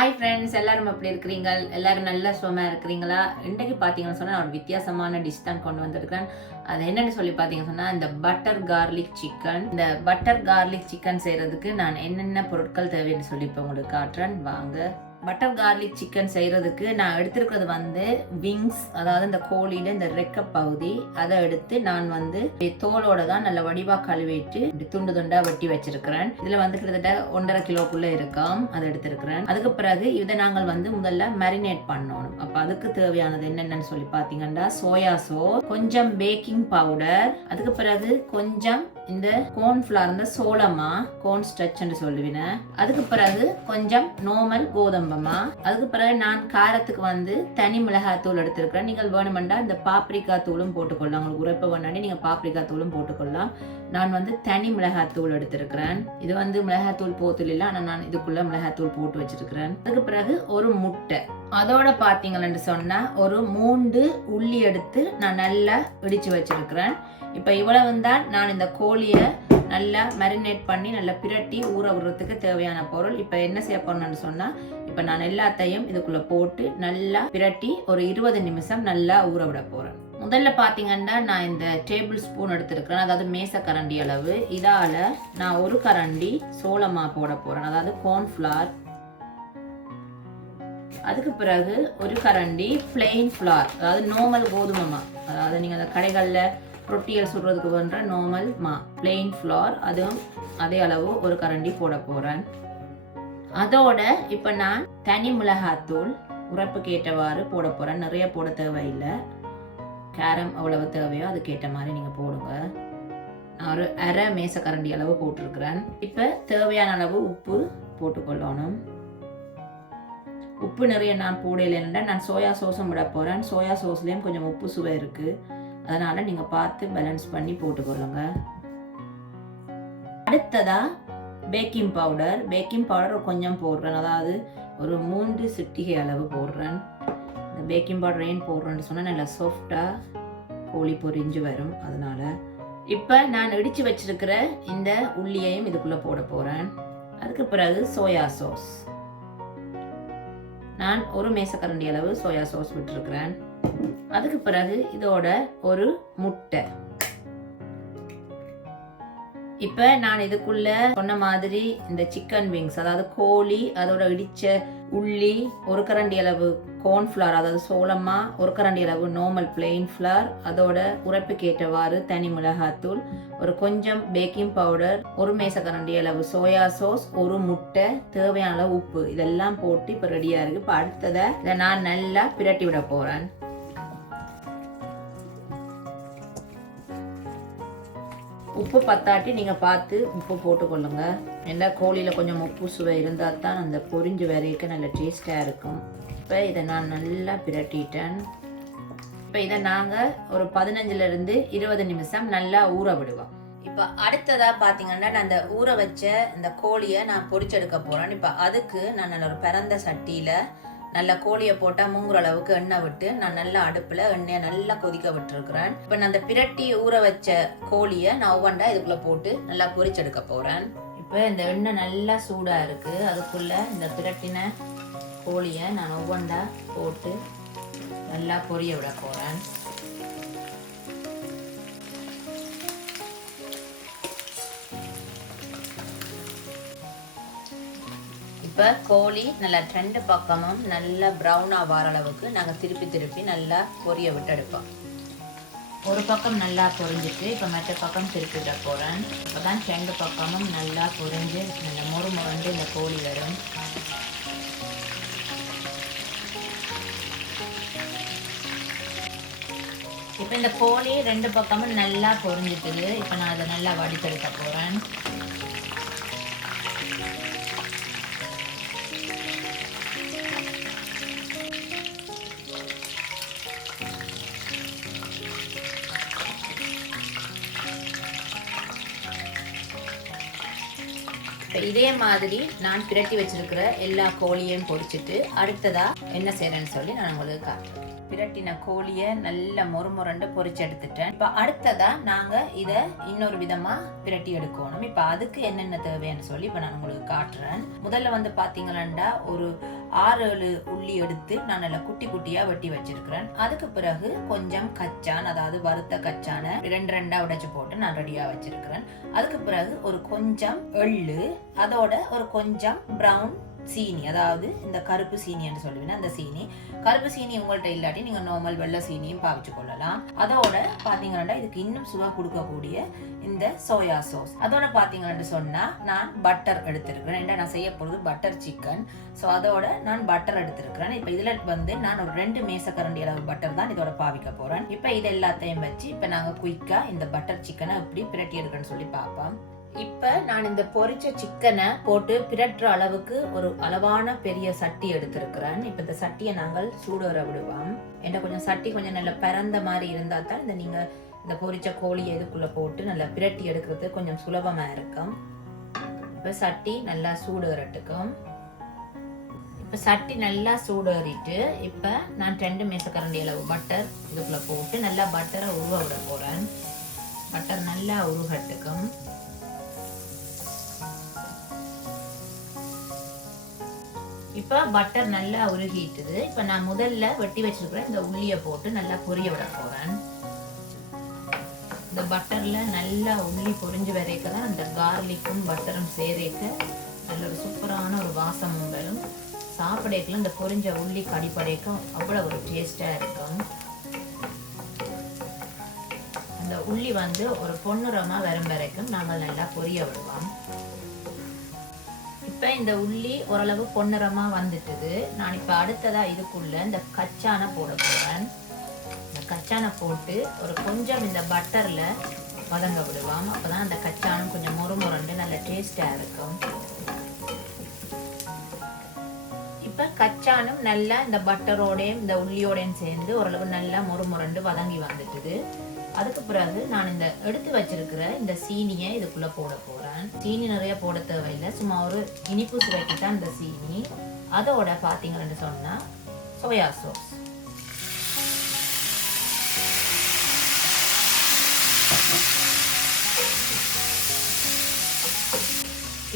Hi friends, எல்லாரும் எப்படி இருக்கிறீங்க? எல்லாரும் நல்லா சுகமாக இருக்கிறீங்களா? இன்றைக்கு பார்த்தீங்கன்னு சொன்னால் நான் ஒரு வித்தியாசமான டிஷ் தான் கொண்டு வந்திருக்கேன். அது என்னென்னு சொல்லி பார்த்தீங்கன்னு சொன்னால் இந்த பட்டர் கார்லிக் சிக்கன். இந்த பட்டர் கார்லிக் சிக்கன் செய்கிறதுக்கு நான் என்னென்ன பொருட்கள் தேவைன்னு சொல்லி இப்போ உங்களுக்கு காட்டுறேன், வாங்க. பட்டர் கார்லிக் சிக்கன் செய்கிறதுக்கு நான் எடுத்திருக்கிறது வந்து விங்ஸ், அதாவது இந்த கோழியில் இந்த ரெக்க பகுதி, அதை எடுத்து நான் வந்து தோலோட தான் நல்ல வடிவாக கழுவிட்டு துண்டு துண்டாக வெட்டி வச்சிருக்கிறேன். இதில் வந்து கிட்டத்தட்ட 1.5 கிலோக்குள்ளே இருக்கும், அதை எடுத்திருக்கிறேன். அதுக்கு பிறகு இதை நாங்கள் வந்து முதல்ல மேரினேட் பண்ணணும். அப்போ அதுக்கு தேவையானது என்னென்னு சொல்லி பார்த்தீங்கன்னா சோயா சோஸ், கொஞ்சம் பேக்கிங் பவுடர், அதுக்கு பிறகு கொஞ்சம் இந்த கோர்ன்ஃபிளவர், இந்த சோளமா கோர்ன் ஸ்ட்ரெச்ன்னு சொல்லுவேன், அதுக்கு பிறகு கொஞ்சம் நார்மல் கோதம்பமா, அதுக்கு பிறகு நான் காரத்துக்கு வந்து தனி மிளகாய் தூள் எடுத்திருக்கிறேன். நீங்கள் வேணுமெண்டா இந்த பாப்ரிக்கா தூளும் போட்டுக்கொள்ளலாம், உங்களுக்கு உரைப்ப வேணாடி நீங்கள் பாப்ரிக்கா தூளும் போட்டுக்கொள்ளலாம். நான் வந்து தனி மிளகாய் தூள் எடுத்திருக்கிறேன். இது வந்து மிளகாய் தூள் போத்துல இல்லை, ஆனால் நான் இதுக்குள்ள மிளகாய் தூள் போட்டு வச்சிருக்கிறேன். அதுக்கு பிறகு ஒரு முட்டை, அதோட பார்த்தீங்கன்னு சொன்னா ஒரு 3 உள்ளி எடுத்து நான் நல்லா இடிச்சு வச்சிருக்கிறேன். இப்போ இவ்வளவு தான் நான் இந்த கோழியை நல்லா மேரினேட் பண்ணி நல்லா பிரட்டி ஊற விடுறதுக்கு தேவையான பொருள். இப்போ என்ன செய்ய போறேன்னு சொன்னா, இப்போ நான் எல்லாத்தையும் இதுக்குள்ள போட்டு நல்லா பிரட்டி ஒரு 20 நிமிஷம் நல்லா ஊற விட போறேன். முதல்ல பார்த்தீங்கன்னா நான் இந்த டேபிள் ஸ்பூன் எடுத்திருக்கிறேன், அதாவது மேச கரண்டி அளவு. இதால நான் ஒரு கரண்டி சோளமா போட போறேன், அதாவது கார்ன்ஃபிளவர். அதுக்கு பிறகு ஒரு கரண்டி பிளெயின் ஃப்ளார், அதாவது நார்மல் கோதுமை, அதாவது நீங்கள் அந்த கடைகளில் ரொட்டியல் சுடுறதுக்கு பண்ணுற நார்மல் பிளெயின் ஃப்ளார், அதுவும் அதே அளவு ஒரு கரண்டி போட போகிறேன். அதோட இப்போ நான் தனி மிளகாத்தூள் உரைப்புக்கு ஏற்றவாறு போட போகிறேன். நிறைய போட தேவையில்லை, காரம் எவ்வளவு தேவையோ அதுக்கேற்ற மாதிரி நீங்கள் போடுங்க. நான் ஒரு அரை மேச கரண்டி அளவு போட்டிருக்கிறேன். இப்போ தேவையான அளவு உப்பு போட்டுக்கொள்ளணும். உப்பு நிறைய நான் போடலைன்னா நான் சோயா சோஸும் விட போகிறேன். சோயா சோஸ்லேயும் கொஞ்சம் உப்பு சுவை இருக்குது, அதனால் நீங்கள் பார்த்து பேலன்ஸ் பண்ணி போட்டுக்கொள்ளுங்க. அடுத்ததா பேக்கிங் பவுடர் கொஞ்சம் போடுறேன், அதாவது ஒரு 3 சிட்டிகை அளவு போடுறேன். இந்த பேக்கிங் பவுடர் ஏன் போடுறேன்னு சொன்னால் நல்லா சாஃப்டாக கோழி பொரிஞ்சு வரும், அதனால். இப்போ நான் இடித்து வச்சிருக்கிற இந்த உள்ளியையும் இதுக்குள்ளே போட போகிறேன். அதுக்கு பிறகு சோயா சோஸ், நான் ஒரு மேசக்கரண்டி அளவு சோயா சோஸ் விட்டுருக்கிறேன். அதுக்கு பிறகு இதோட ஒரு முட்டை. இப்ப நான் இதுக்குள்ள சொன்ன மாதிரி இந்த சிக்கன் விங்ஸ், அதாவது கோழி, அதோட இடிச்ச உள்ளி, ஒரு கரண்டி அளவு கார்ன்ஃபிளவர், அதாவது சோளமா, ஒரு கரண்டி அளவு நார்மல் பிளெயின் ஃபிளவர், அதோட உரைப்புக்கு ஏற்றவாறு தனி மிளகாத்தூள், ஒரு கொஞ்சம் பேக்கிங் பவுடர், ஒரு மேசக்கரண்டி அளவு சோயா சோஸ், ஒரு முட்டை, தேவையான அளவு உப்பு, இதெல்லாம் போட்டு இப்ப ரெடியா இருக்கு. இப்ப அடுத்ததை இதை நான் நல்லா பிரட்டி விட போறேன். உப்பு பத்தாட்டி நீங்கள் பார்த்து உப்பு போட்டுக்கொள்ளுங்க. ஏன்னா கோழியில் கொஞ்சம் உப்பு சுவை இருந்தால் தான் அந்த பொரிஞ்சு வரைக்கும் நல்ல டேஸ்டாக இருக்கும். இப்போ இதை நான் நல்லா பிரட்டிட்டேன். இப்போ இதை நாங்கள் ஒரு 15லிருந்து 20 நிமிஷம் நல்லா ஊற விடுவோம். இப்போ அடுத்ததாக பார்த்தீங்கன்னா நான் அந்த ஊற வச்ச இந்த கோழியை நான் பொரிச்செடுக்க போகிறேன். இப்போ அதுக்கு நான் நல்ல ஒரு பரந்த சட்டியில் நல்லா கோழியை போட்டால் மூங்குற அளவுக்கு எண்ணெய் விட்டு நான் நல்லா அடுப்பில் எண்ணெயை நல்லா கொதிக்க விட்டுருக்குறேன். இப்போ நான் அந்த பிரட்டி ஊற வச்ச கோழியை நான் ஒவ்வொன்றா இதுக்குள்ளே போட்டு நல்லா பொரிச்செடுக்க போகிறேன். இப்போ இந்த எண்ணெய் நல்லா சூடாக இருக்குது, அதுக்குள்ளே இந்த பிரட்டின கோழியை நான் ஒவ்வொன்றா போட்டு நல்லா பொரிய விட போகிறேன். இப்போ கோழி நல்லா 2 பக்கமும் நல்லா ப்ரௌனாக வர அளவுக்கு நாங்கள் திருப்பி நல்லா பொரிய விட்டு எடுப்போம். ஒரு பக்கம் நல்லா பொரிஞ்சிட்டு இப்போ மற்ற பக்கம் திருப்பி விட போகிறேன். இப்போ தான் 2 பக்கமும் நல்லா பொரிஞ்சு நல்லா முறுமுறுண்டு இந்த கோழி வரும். இப்போ இந்த கோழி 2 பக்கமும் நல்லா பொரிஞ்சிட்டுது. இப்போ நான் அதை நல்லா வடித்தெடுக்க போகிறேன். இப்போ இப்போ இதே மாதிரி நான் பிரட்டி வச்சிருக்கிற எல்லா கோழியையும் பொரிச்சிட்டு அடுத்ததா என்ன செய்யறேன்னு சொல்லி நான் உங்களுக்கு காட்டுறேன். பிரட்டின கோழியை நல்ல மொறுமொரண்டு பொரிச்சு எடுத்துட்டேன். இப்போ அடுத்ததா நாங்க இதை இன்னொரு விதமா பிரட்டி எடுக்கணும். இப்போ அதுக்கு என்னென்ன தேவைன்னு சொல்லி இப்போ நான் உங்களுக்கு காட்டுறேன். முதல்ல வந்து பாத்தீங்கன்னா ஒரு 6-7 உள்ளி எடுத்து நான் நல்லா குட்டி குட்டியா வெட்டி வச்சிருக்கிறேன். அதுக்கு பிறகு கொஞ்சம் கச்சான், அதாவது வறுத்த கச்சான 2 உடைச்சு போட்டு நான் ரெடியா வச்சிருக்கிறேன். அதுக்கு பிறகு ஒரு கொஞ்சம் எள்ளு, அதோட ஒரு கொஞ்சம் பிரவுன் சீனி, அதாவது இந்த கருப்பு சீனி என்று சொல்லுவீங்க அந்த சீனி. கருப்பு சீனி உங்கள்கிட்ட இல்லாட்டி நீங்க நார்மல் வெள்ளை சீனியும் பாவிச்சு கொள்ளலாம். அதோட பாத்தீங்கன்னா இதுக்கு இன்னும் சுவை கொடுக்கக்கூடிய இந்த சோயா சாஸ். அதோட பாத்தீங்கன்னு சொன்னா நான் பட்டர் எடுத்திருக்கிறேன். நான் செய்ய போறது பட்டர் சிக்கன். ஸோ அதோட நான் பட்டர் எடுத்திருக்கிறேன். இப்போ இதுல வந்து நான் ஒரு 2 மேசக்கரண்டி அளவு பட்டர் தான் இதோட பாவிக்க போறேன். இப்போ இது எல்லாத்தையும் வச்சு இப்போ நாங்க குயிக்கா இந்த பட்டர் சிக்கனை எப்படி பிரட்டி எடுக்கணும்னு சொல்லி பார்ப்போம். இப்ப நான் இந்த பொரிச்ச சிக்கனை போட்டு பிரட்டுற அளவுக்கு ஒரு அளவான பெரிய சட்டி எடுத்திருக்கிறேன். இப்ப இந்த சட்டியை நாங்கள் சூடுற விடுவோம். என்ற கொஞ்சம் சட்டி கொஞ்சம் நல்ல பரந்த மாதிரி இருந்தா தான் இந்த நீங்க இந்த பொரிச்ச கோழியை இதுக்குள்ள போட்டு நல்லா பிரட்டி எடுக்கிறது கொஞ்சம் சுலபமா இருக்கும். இப்ப சட்டி நல்லா சூடுறட்டுக்கும். இப்ப சட்டி நல்லா சூடேறிட்டு இப்ப நான் 2 மேசக்கரண்டி அளவு பட்டர் இதுக்குள்ள போட்டு நல்லா பட்டரை உருவ விட போறேன். பட்டர் நல்லா உருகட்டுக்கும். இப்ப பட்டர் நல்லா உருகிட்டுது. இப்ப நான் முதல்ல வெட்டி வச்சிருக்கிற இந்த உள்ளிய போட்டு நல்லா பொரிய விட போறேன். இந்த பட்டர்ல நல்லா உள்ளி பொரிஞ்சு வரைக்கதான் அந்த கார்லிக்கும் பட்டரும் சேரேக்க நல்ல ஒரு சூப்பரான ஒரு வாசமும் வரும். சாப்பிடக்குள்ள இந்த பொரிஞ்ச உள்ளி கடிப்படைக்கும் அவ்வளவு ஒரு டேஸ்டா இருக்கும். அந்த உள்ளி வந்து ஒரு பொன்னிறமா வரும் வரைக்கும் நாங்கள் நல்லா பொரிய விடுவோம். இப்ப இந்த உள்ளி ஓரளவு பொன்னிறமா வந்துட்டுது. நான் இப்ப அடுத்ததா இதுக்குள்ள இந்த கச்சானை போட போறேன். இந்த கச்சானை போட்டு ஒரு கொஞ்சம் இந்த பட்டர்ல வதங்க விடுவோம். அப்பதான் அந்த கச்சானும் கொஞ்சம் மொறுமொரண்டு நல்ல டேஸ்டா இருக்கும். இப்ப கச்சானும் நல்லா இந்த பட்டரோடையும் இந்த உள்ளியோடையும் சேர்ந்து ஓரளவு நல்லா மொறுமொரண்டு வதங்கி வந்துட்டுது. அதுக்கு பிறகு நான் இந்த எடுத்து வச்சிருக்கிற இந்த சீனியை இதுக்குள்ள போட போறேன். சீனி நிறைய போட தேவையில்லை, சும்மா ஒரு இனிப்பு சுவைக்கு தான் இந்த சீனி. அதோட பாத்தீங்கன்னு சொன்னா சோயா சாஸ்.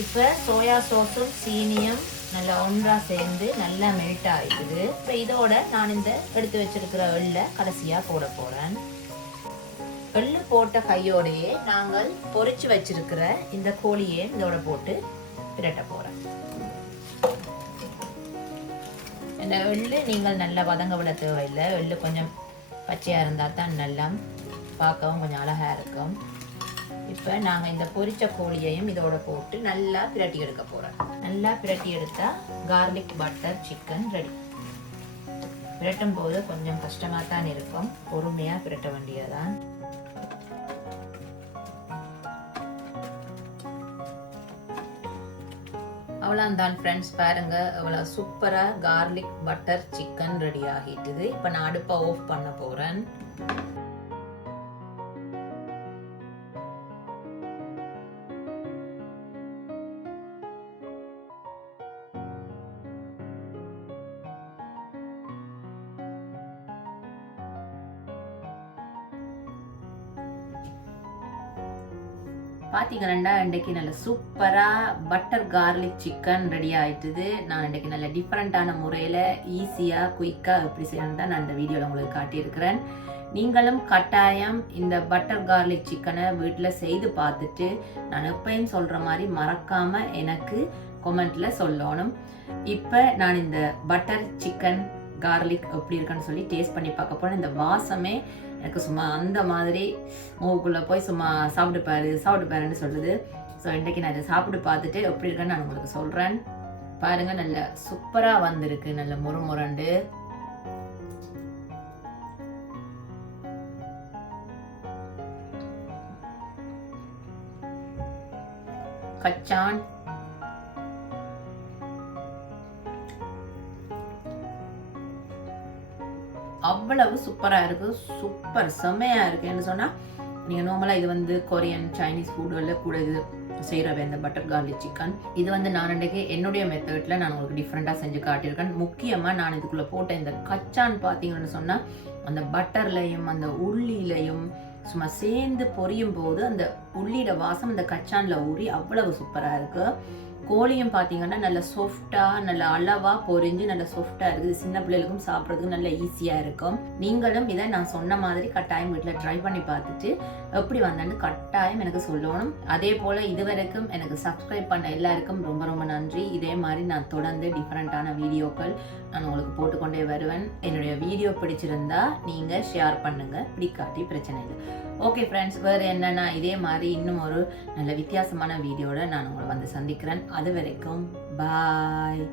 இப்ப சோயா சாஸும் சீனியும் நல்லா ஒன்றா சேர்ந்து நல்லா மெல்ட் ஆயிடுது. இப்ப இதோட நான் இந்த எடுத்து வச்சிருக்கிற எள்ளை கடைசியா போட போறேன். எள்ளு போட்ட கையோடையே நாங்கள் பொரிச்சு வச்சிருக்கிற இந்த கோழியை இதோட போட்டு பிரட்ட போறேன். இந்த எள்ளு நீங்கள் நல்லா வதங்க விட தேவையில்லை. எள்ளு கொஞ்சம் பச்சையா இருந்தா தான் நல்லா பார்க்கவும் கொஞ்சம் அழகா இருக்கும். இப்ப நாங்க இந்த பொரிச்ச கோழியையும் இதோட போட்டு நல்லா பிரட்டி எடுக்க போறோம். நல்லா பிரட்டி எடுத்தா கார்லிக் பட்டர் சிக்கன் ரெடி. பிரட்டும் போது கொஞ்சம் கஷ்டமா தான் இருக்கும், பொறுமையா பிரட்ட வேண்டியதான். அவ்வளோதான் ஃப்ரெண்ட்ஸ், பாருங்க அவ்வளோ சூப்பராக கார்லிக் பட்டர் சிக்கன் ரெடி ஆகிட்டுது. இப்போ நான் அடுப்பை ஆஃப் பண்ண போகிறேன். பார்த்தீங்கன்னா இன்றைக்கு நல்ல சூப்பராக பட்டர் கார்லிக் சிக்கன் ரெடி ஆகிட்டுது. நான் இன்றைக்கு நல்ல டிஃப்ரெண்ட்டான முறையில் ஈஸியாக குயிக்காக எப்படி செய்யணும் தான் நான் இந்த வீடியோவில் உங்களுக்கு காட்டியிருக்கிறேன். நீங்களும் கட்டாயம் இந்த பட்டர் கார்லிக் சிக்கனை வீட்டில் செய்து பார்த்துட்டு நான் எப்பயும் சொல்கிற மாதிரி மறக்காமல் எனக்கு கொமெண்ட்டில் சொல்லணும். இப்போ நான் இந்த பட்டர் சிக்கன் கார்லிக் எப்படி இருக்குன்னு சொல்லி டேஸ்ட் பண்ணி பார்க்க போனேன். இந்த வாசமே எனக்கு சும்மா அந்த மாதிரி மூவுக்குள்ளே போய் சும்மா சாப்பிட்டு பாருன்னு சொல்லுது. ஸோ இன்றைக்கி நான் இதை சாப்பிட்டு பார்த்துட்டு எப்படி இருக்குன்னு நான் உங்களுக்கு சொல்கிறேன். பாருங்கள், நல்ல சூப்பராக வந்திருக்கு, நல்ல முறுமுரண்டு. கச்சான் அவ்வளவு சூப்பரா இருக்கு, சூப்பர் செம்மையா இருக்கு. என்ன சொன்னா நீங்க நார்மலா இது வந்து கொரியன் சைனீஸ் ஃபுட்ல கூட இது செய்கிறவை இந்த பட்டர் கார்லிக் சிக்கன். இது வந்து நான் இன்றைக்கு என்னுடைய மெத்தடில் நான் உங்களுக்கு டிஃப்ரெண்ட்டாக செஞ்சு காட்டியிருக்கேன். முக்கியமாக நான் இதுக்குள்ளே போட்ட இந்த கச்சான் பார்த்தீங்கன்னு சொன்னால் அந்த பட்டர்லையும் அந்த உள்ளிலையும் சும்மா சேர்ந்து பொரியும் போது அந்த உள்ளியோட வாசம் அந்த கச்சான்ல ஊறி அவ்வளவு சூப்பராக இருக்கு. கோழியும் பார்த்தீங்கன்னா நல்ல சாஃப்டாக நல்ல அளவாக பொரிஞ்சு நல்ல சாஃப்டாக இருக்குது. சின்ன பிள்ளைகளுக்கும் சாப்பிட்றதுக்கு நல்ல ஈஸியாக இருக்கும். நீங்களும் இதை நான் சொன்ன மாதிரி கட்டாயம் வீட்டில் ட்ரை பண்ணி பார்த்துட்டு எப்படி வந்தேன்னு கட்டாயம் எனக்கு சொல்லணும். அதே போல் இதுவரைக்கும் எனக்கு சப்ஸ்கிரைப் பண்ண எல்லாருக்கும் ரொம்ப ரொம்ப நன்றி. இதே மாதிரி நான் தொடர்ந்து டிஃப்ரெண்ட்டான வீடியோக்கள் நான் உங்களுக்கு போட்டுக்கொண்டே வருவேன். என்னுடைய வீடியோ பிடிச்சிருந்தா நீங்கள் ஷேர் பண்ணுங்கள், பிடிக்காட்டி பிரச்சனை இல்லை. ஓகே ஃப்ரெண்ட்ஸ், வேறு என்னென்னா இதே மாதிரி இன்னும் ஒரு நல்ல வித்தியாசமான வீடியோட நான் உங்களை வந்து சந்திக்கிறேன். அது வரைக்கும் பாய்.